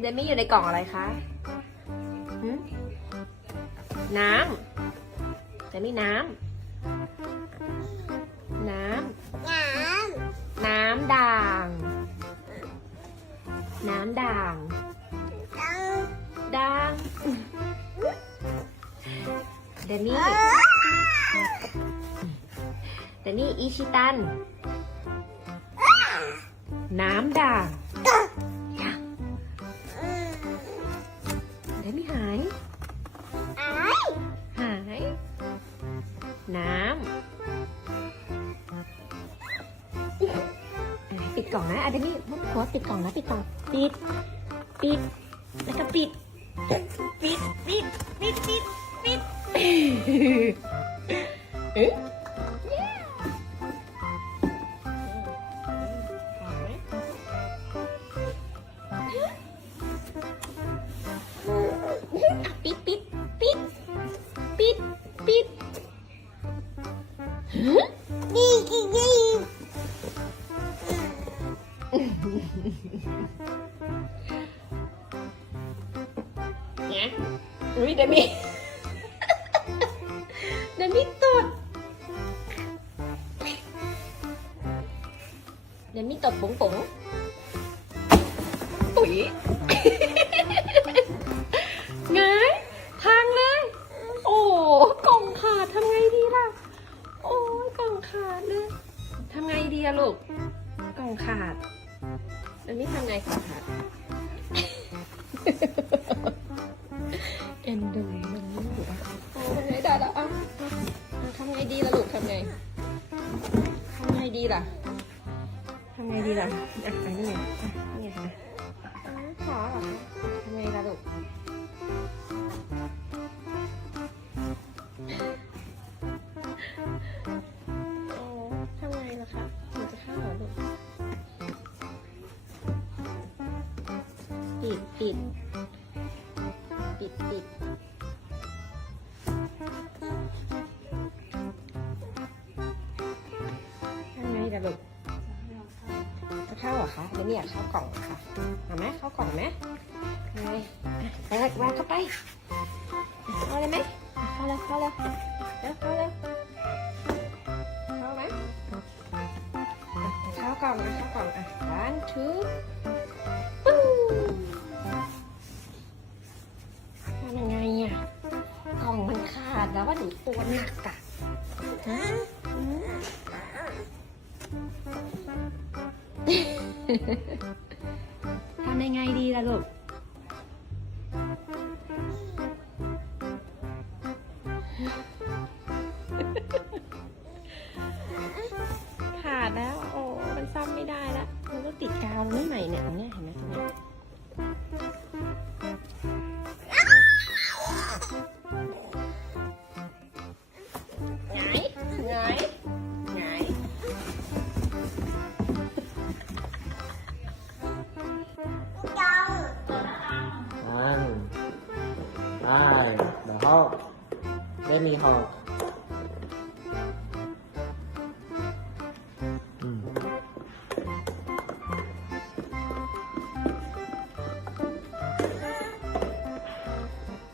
เดมี่อยู่ในกล่องอะไรคะน้ำเดมี่น้ำ น้ำ น้ำ น้ำด่าง น้ำด่างด่างเดนี่ เดนี่อิชิตัน น้ำด่างยังเดมี่หาย หาย น้ำอะไรปิดกล่องนะอะเดมี่มุดหัวปิดกล่องนะปิดกล่อง ปิด ปิด แล้วก็ปิด ปิด ปิด ปิด ปิด ปิดเอ๊ะ เนี่ยอุ้ยเดมี่เดมี่ตดเดมี่ตดปุ๋งปุ๋งปุ๋ยไงทางเลย โอ้กล่องขาดทำไงดีล่ะ ขาดเลยทำไงดีอะลูก กล่องขาดเดมี่ทำไงกล่องขาดเอ็นดูมันนี่อยู่อะโอ้ทำไงได้ละอะอะทำไงดีล่ะลูกทำไงทำไงดีล่ะทำไงดีล่ะอะอันนี้ไง ดปิด ปิดปิดทำไงล่ะลูกจะเข้าเหรอคะเดี๋ยวนี่ยเข้ากล่องค่ะเอาไหมเข้ากล่องไหมไงอะไปเลยวางเข้าไปเข้าเลยไหมเข้าเลยเข้าเลยเข้าเลยเข้าไหมอะเข้ากล่องนะเข้ากล่องอะ one two แล้วว่าหนูตัวหนักอะฮะอืมทำยังไงดีล่ะลูกขาดแล้ว โอ้มันซ่อมไม่ได้แล้ว มันต้องติดกาวนี่ใหม่เนี่ยตรงเนี้ยเห็นไหมตรงเนี้ย One, five, the hawk, Benny hawk.